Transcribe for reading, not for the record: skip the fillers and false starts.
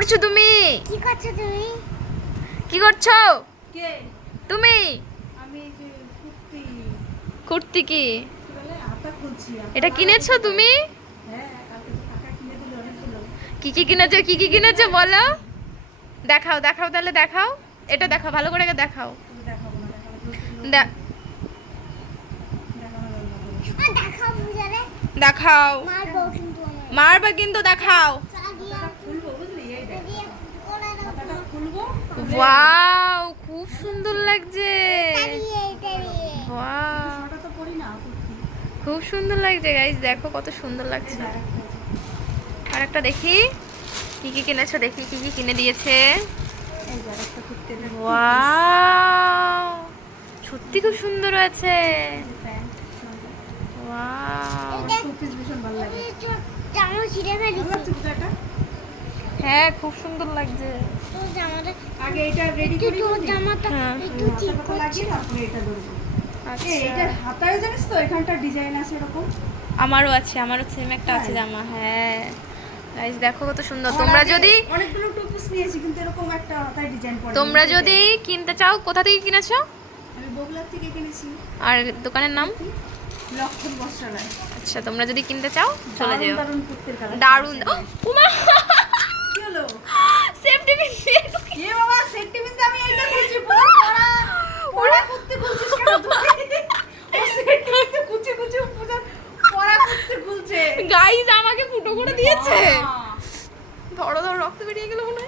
করছো তুমি? কি করছো তুমি? কি করছো কে? তুমি? আমি এই যে কুর্তি কুর্তি কি? কি বলে হাতা খুলছি। এটা কিনেছো তুমি? হ্যাঁ, কালকে তো টাকা কিনে দিল অনেকগুলো। কি কি কিনেছো? কি কি কিনেছো বলো? দেখাও দেখাও, তাহলে দেখাও। এটা দেখাও, ভালো করে দেখাও। তুমি দেখাবো না, দেখাবো দে- দেখানো যাবে না কোনো। দেখাও বুঝারে দেখাও। মারবো কিন্তু আমি। মারবা কিন্তু, দেখাও। হাতাটা খুলবো বুঝলি? এই দেখ দিয়ে কোলা দাও। হাতাটা খুলবো। ওয়াও, খুব সুন্দর লাগছে। তাড়িয়ে ওয়াও, ওটা তো পরি না কুর্তি। খুব সুন্দর লাগছে গাইস, দেখো কত সুন্দর এই লাগছে। যে আরেকটা আছে। আর একটা দেখি, কি কি কিনেছো দেখি, কি কি কিনে দিয়েছে। এই যে আরেকটা কুর্তি, এটা ওয়াও, সত্যি খুব সুন্দর আছে। প্যান্ট সুন্দর। ওয়াও, আমার টু পিস ভীষণ ভালো লাগে। জামা ছিঁড়ে ভালো ফেলেছি। লাগছে এটা? হ্যাঁ খুব সুন্দর লাগছে। তোর জামাটা আগে এটা রেডি একটু করি তোর বুঝলি? জামাটা হ্যাঁ। একটু ঠিক হাতাটা লাগিয়ে তারপরে এটা ধরবো। আচ্ছা, এটা হাতায় জানিস তো এখানটা ডিজাইন আছে এরকম। আমারও আছে, আমারও সেম একটা আছে জামা। হ্যাঁ গাইস দেখো কত সুন্দর। আমার তোমরা আগে যদি অনেকগুলো টু পিস নিয়েছি কিন্তু এরকম একটা হাতায় ডিজাইন পড়ে। তোমরা যদি কিনতে চাও, কোথা থেকে কিনেছো? আমি বগুড়া থেকে কিনেছি। আর দোকানের নাম? লক্ষণ বস্ত্রালয়। আচ্ছা, তোমরা যদি কিনতে চাও চলে যেও। দারুণ কুর্তির কালার। দারুণ। ওমা, কি হলো? সেফটি পিন দিয়ে এ বাবা সেফটি পিনতে আমি এইটা খুঁজছি পুরো পড়া কুর্তি খুলছিস কেন তুই? ও সেফটি পিনতে কুচি কুচি পুরো পড়া কুর্তি খুলছে। গাইস আমাকে ফুটো করে দিয়েছে। বাহ! ধরো ধরো, রক্ত বেরিয়ে গেল মনে